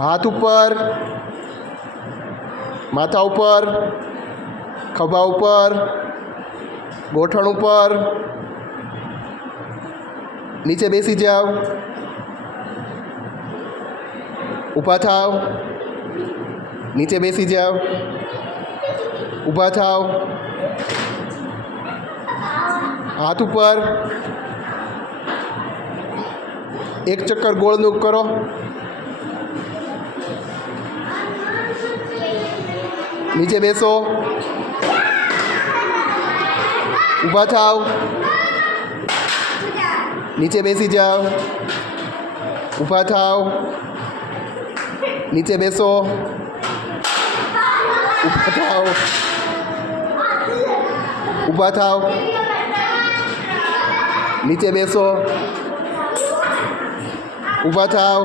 हाथ ऊपर, माथा ऊपर, खभा ऊपर, गोठण ऊपर, नीचे बेसी जाओ, ऊभा थाओ, नीचे बेसी जाओ, ऊभा थाओ, हाथ ऊपर, एक चक्कर गोल नुक करो, नीचे बेसो, ऊभा थाओ, नीचे बेसी जाओ, ऊभा थाओ, नीचे बेसो, ऊभा थाओ, ऊभा थाओ, नीचे बेसो, ऊभा थाओ,